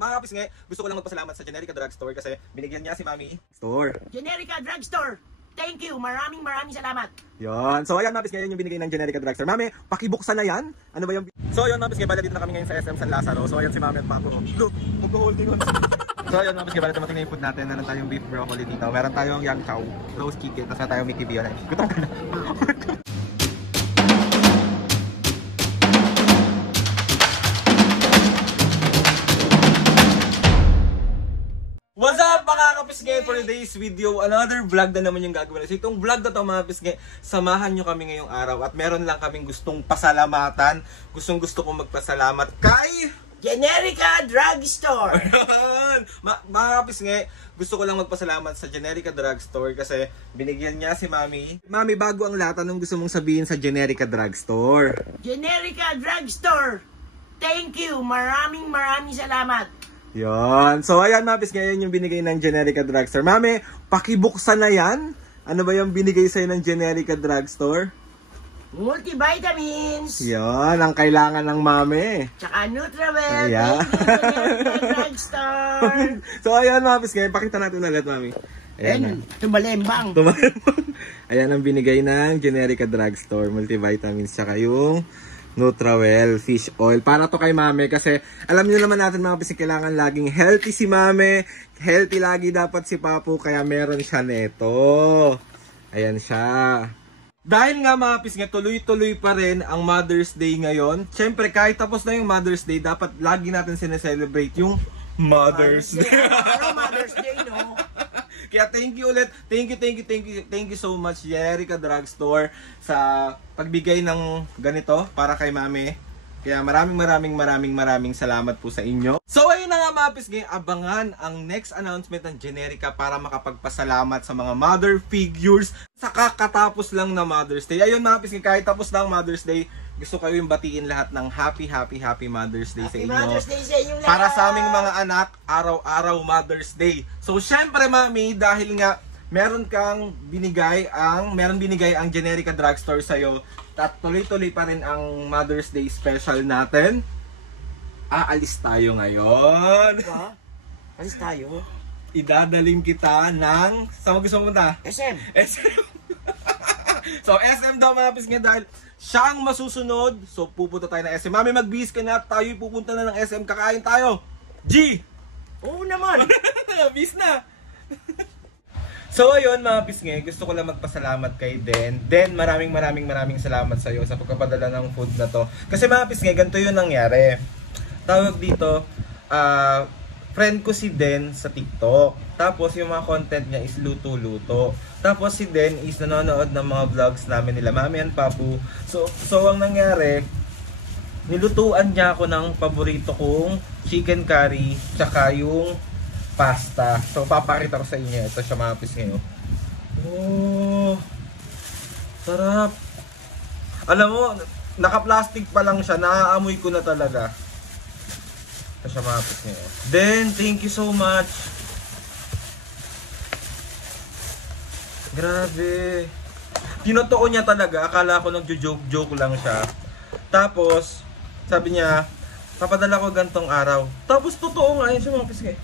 mga kapis nga, gusto ko lang magpasalamat sa Generica Drugstore kasi binigyan niya si Mami store. Generica Drugstore, thank you. Maraming salamat. Yon. So ayan, Mapis, ngayon yung binigay ng Generica Drugstore. Mami, pakibuksan na yan. Ano ba yung... So yun, Mapis, bala dito na kami ngayon sa SM San Lazaro. So ayan si Mami at Papo. Look, mag-holding on. So ayan, Mapis, bala dumating na yung food natin. Meron tayong beef broccoli dito. Meron tayong yang chow, roast chicken, tapos na tayong Mickey Bionne. Gutom ka na. What's up mga kapisngay, for today's video, another vlog na naman yung gagawin. So itong vlog na to mga kapisngay, samahan nyo kami ngayong araw at meron lang kaming gustong pasalamatan. Gusto kong magpasalamat kay Generica Drugstore. mga kapisngay, gusto ko lang magpasalamat sa Generica Drugstore kasi binigyan niya si Mami. Mami, bago ang lahat, anong gusto mong sabihin sa Generica Drugstore? Generica Drugstore, thank you. Maraming salamat. Yon. So ayan, Mapis, ngayon yung binigay ng Generica Drugstore. Mami, pakibuksan na yan. Ano ba yung binigay sa'yo ng Generica Drugstore? Multivitamins. Yon, ang kailangan ng Mami. Tsaka Nutravel. Ayan. Thank you, Generica Drugstore. So ayan, Mapis, ngayon pakita natin ulit, Mami. Ayan, tumalembang. Ayan ang binigay ng Generica Drugstore. Multivitamins, tsaka yung Nutravel fish oil. Para to kay Mami kasi alam niyo naman natin mga kapis, kailangan laging healthy si Mami. Healthy lagi dapat si Papu, kaya meron siya neto. Ayan siya. Dahil nga mga kapis, tuloy-tuloy pa rin ang Mother's Day ngayon. Siyempre kahit tapos na yung Mother's Day, dapat lagi natin sineselebrate yung Mother's Day. Pero Mother's Day, no? Kaya thank you ulit. Thank you so much Generica Drugstore sa pagbigay ng ganito para kay Mami. Kaya maraming salamat po sa inyo. So ayun na nga mga pisngay, abangan ang next announcement ng Generica para makapagpasalamat sa mga mother figures sa kakatapos lang na Mother's Day. Ayun mga pisngay, kahit tapos na ang Mother's Day, gusto kayo yung batiin lahat ng happy Mother's Day sa inyo. Mother's Day sa inyong lahat. Para sa aming mga anak, araw-araw Mother's Day. So syempre Mami, dahil nga meron binigay ang Generica Drugstore sa'yo at tuloy-tuloy pa rin ang Mother's Day special natin, aalis tayo ngayon. Diba? Alis tayo? Idadaling kita ng... Saan mo gusto mo punta? SM. So SM daw mga pisngay, dahil siya ang masusunod. So pupunta tayo ng SM. Mami, magbihis ka na at tayo pupunta na ng SM. Kakain tayo. G! Oo naman. Bis na. So ayun mga pisngay, gusto ko lang magpasalamat kay Den. Den, maraming salamat sa iyo sa pagpapadala ng food na to. Kasi mga pisngay, ganito yung nangyari. Tawag dito, friend ko si Den sa TikTok. Tapos yung mga content niya is luto-luto. Tapos si Den is nanonood ng mga vlogs namin nila Mami and Papu. So ang nangyari, nilutuan niya ako ng paborito kong chicken curry tsaka yung pasta. So papakita ko sa inyo. Ito siya mga pisngay. Oh, sarap. Alam mo, naka-plastic pa lang siya. Naaamoy ko na talaga. Ito siya mga pisngay. Den, thank you so much. Grabe. Tinotoo niya talaga. Akala ko nagjo-joke lang siya. Tapos, sabi niya, papadala ko gantong araw. Tapos, totoo nga yun siya mga pisngay.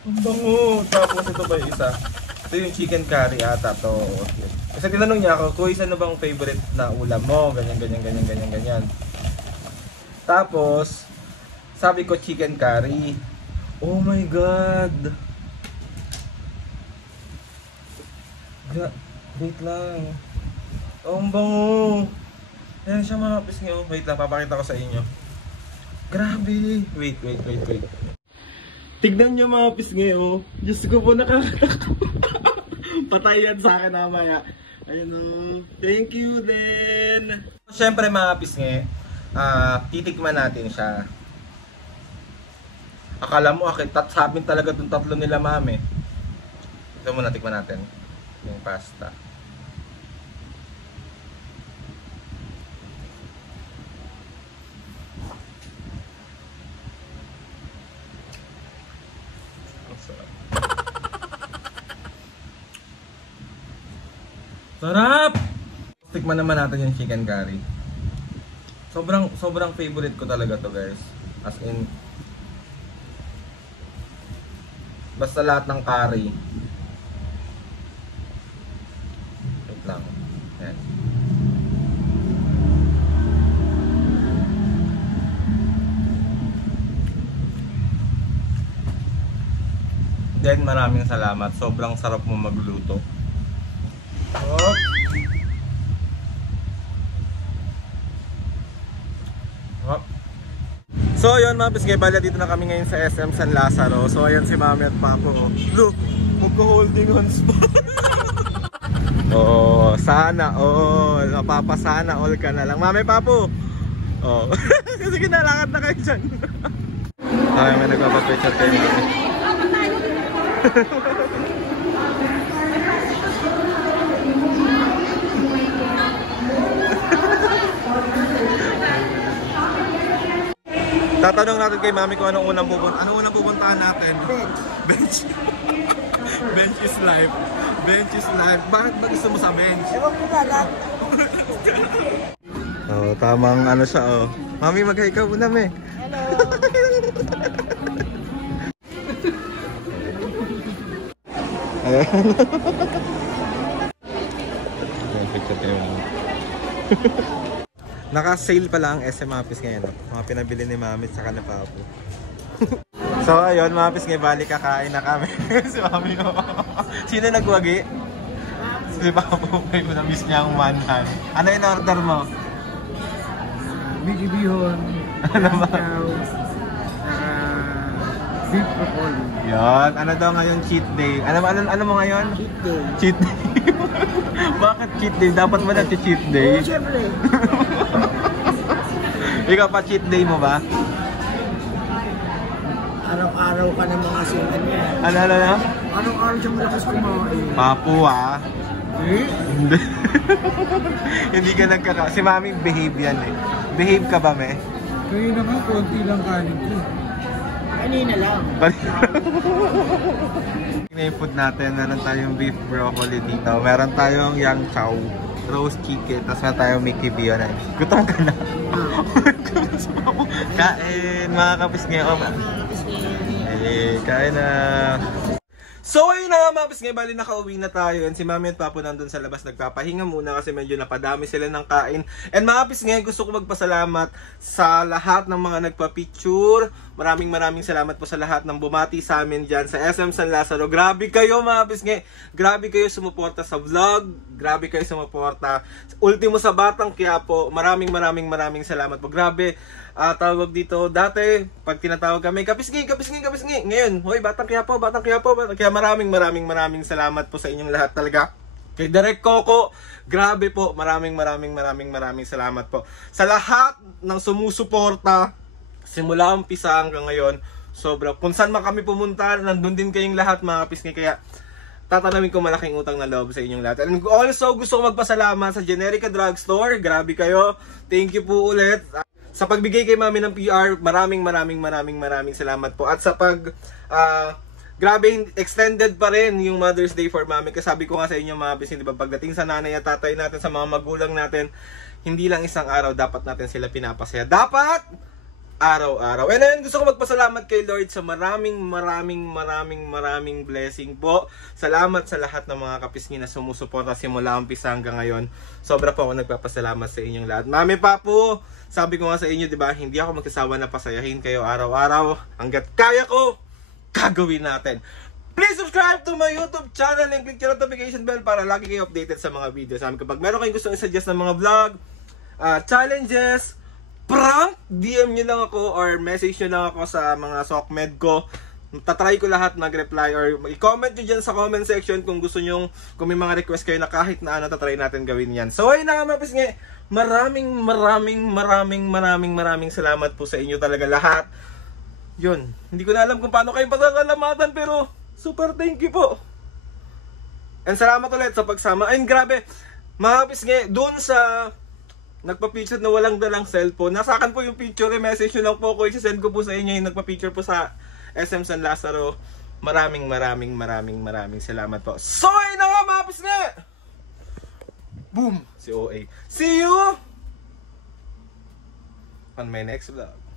Ang bango. Tapos, ito ba yung isa? Ito yung chicken curry ata to. Kasi tinanong niya ako, Kuya, ano bang favorite na ulam mo? Ganyan. Tapos, sabi ko chicken curry. Oh my God! Wait lang. Oh, ang bango! Ayan siya mga pisngay. Wait lang, papakita ko sa inyo. Grabe! Wait. Tignan nyo mga pisngay, oh. Diyos ko po, nakakatakot. Patay yan sa akin mamaya. Ayun, oh. Thank you din! Siyempre mga pisngay, titikman natin siya. Akala mo, sabi talaga itong tatlo nila Mami. Ito muna, tikman natin. Yung pasta. Sarap! Tikman naman natin yung chicken curry. Sobrang favorite ko talaga to, guys. As in, basta lahat ng curry. Wait lang. Yan. Then maraming salamat. Sobrang sarap mo magluto. Oh. Oh. So ayun mga pisngay, bala dito na kami ngayon sa SM San Lazaro. So ayun si Mami at Papo. Look, magka-holding hands pa. Oh, sana all. Mapapasana all ka na lang. Mami, Papo. Oh. Kasi kinalakad na kayo dyan. Ay, may nagpapapicture kayo. Tatanong natin kay Mami kung anong unang pupuntahan. Anong unang pupuntahan natin? Bench. Bench is life. Bench is life. Bakit ba gusto mo sa bench? Ewan ko ba lang. Oh, tamang ano siya oh. Mami, mag-hi ka muna, me. Hello. Picture kayo. Naka-sale pala ang SM Mapis ngayon. Mga pinabili ni Mami at saka ni Papo. So ayun, Mapis ngayon, balik kakain na kami. Si Mami ko. Sino nagwagi? Si Papo. May na-miss niya ang manhan. Ano yung order mo? Biggie Bihon. Ano ba? Beef broccoli. Yan. Ano daw ngayon cheat day? Ano mo ngayon? Cheat day. Cheat day. Bakit cheat day? Dapat ba natin cheat day? Oo, syempre. Ikaw pa cheat day mo ba? Araw-araw ka ng mga sunan niya. Ano? Araw-araw siya malakas kumain. Papo ah. Eh? Hindi. Hindi ka nagkaka... Si Mami behave yan eh. Behave ka ba, me? Kaya naman, konti lang kanin ko. Kanina lang. Yung food natin, meron tayong beef broccoli dito. Meron tayong yang chow, roast chicken, tapos meron tayong Mickey Bionay. Gutom ka na. Kain, mga kapis ngayon. Eh, kain na. So ayun na mga kapis ngayon, bali nakauwi na tayo. And si Mami at Papo nandun sa labas nagpapahinga muna kasi medyo napadami sila ng kain. And mga kapis ngayon, gusto ko magpasalamat sa lahat ng mga nagpa-picture. Maraming salamat po sa lahat ng bumati sa amin dyan sa SM San Lazaro. Grabe kayo mga kapis ngayon. Grabe kayo sumuporta sa vlog. Grabe kayo sumuporta. Ultimo sa Batang Quiapo. Maraming salamat po. Grabe. Tawag dito, dati, pag tinatawag kami, kapisngi. Ngayon, hoy, Batang Quiapo. Kaya maraming salamat po sa inyong lahat talaga. Kay Direk Coco, grabe po, maraming salamat po. Sa lahat ng sumusuporta, simula umpisa hanggang ngayon, sobra. Kung saan man kami pumunta, nandun din kayong lahat mga kapisngi. Kaya, tatanamin ko malaking utang na loob sa inyong lahat. And also, gusto ko magpasalamat sa Generica Drugstore. Grabe kayo. Thank you po ulit. Sa pagbigay kay Mami ng PR, maraming salamat po. At sa grabe, extended pa rin yung Mother's Day for Mami. Kasi sabi ko nga sa inyo mga kapis, di ba, pagdating sa nanay at tatay natin, sa mga magulang natin, hindi lang isang araw dapat natin sila pinapasaya. Dapat araw-araw. And then, gusto ko magpasalamat kay Lord sa maraming blessing po. Salamat sa lahat ng mga kapisngi na sumusuporta simula umpisa hanggang ngayon. Sobra po ako nagpapasalamat sa inyong lahat. Mami, Papo, sabi ko nga sa inyo, di ba, hindi ako magsasawa na pasayahin kayo araw-araw. Hanggat kaya ko, gagawin natin. Please subscribe to my YouTube channel and click your notification bell para lagi kayo updated sa mga videos namin. Kapag meron kayong gusto i-suggest ng mga vlog, challenges, prank, DM nyo lang ako or message nyo lang ako sa mga SOCMED ko. Tatry ko lahat mag-reply or i-comment nyo dyan sa comment section kung gusto nyo, kung may mga request kayo na kahit na ano, tatry natin gawin yan. So ayun na nga mga pisngi, maraming salamat po sa inyo talaga lahat. Yun, hindi ko na alam kung paano kayo pasasalamatan pero super thank you po. And salamat ulit sa pagsama. And grabe, mga pisngi, dun sa nagpa-picture na walang dalang cellphone. Nasa akin po yung picture, message nyo lang po ako. I-send ko po sa inyo yung nagpa-picture po sa SM San Lazaro. Maraming salamat po. So, ayun na nga mga pisngi! Boom! Si OA. See you on my next vlog.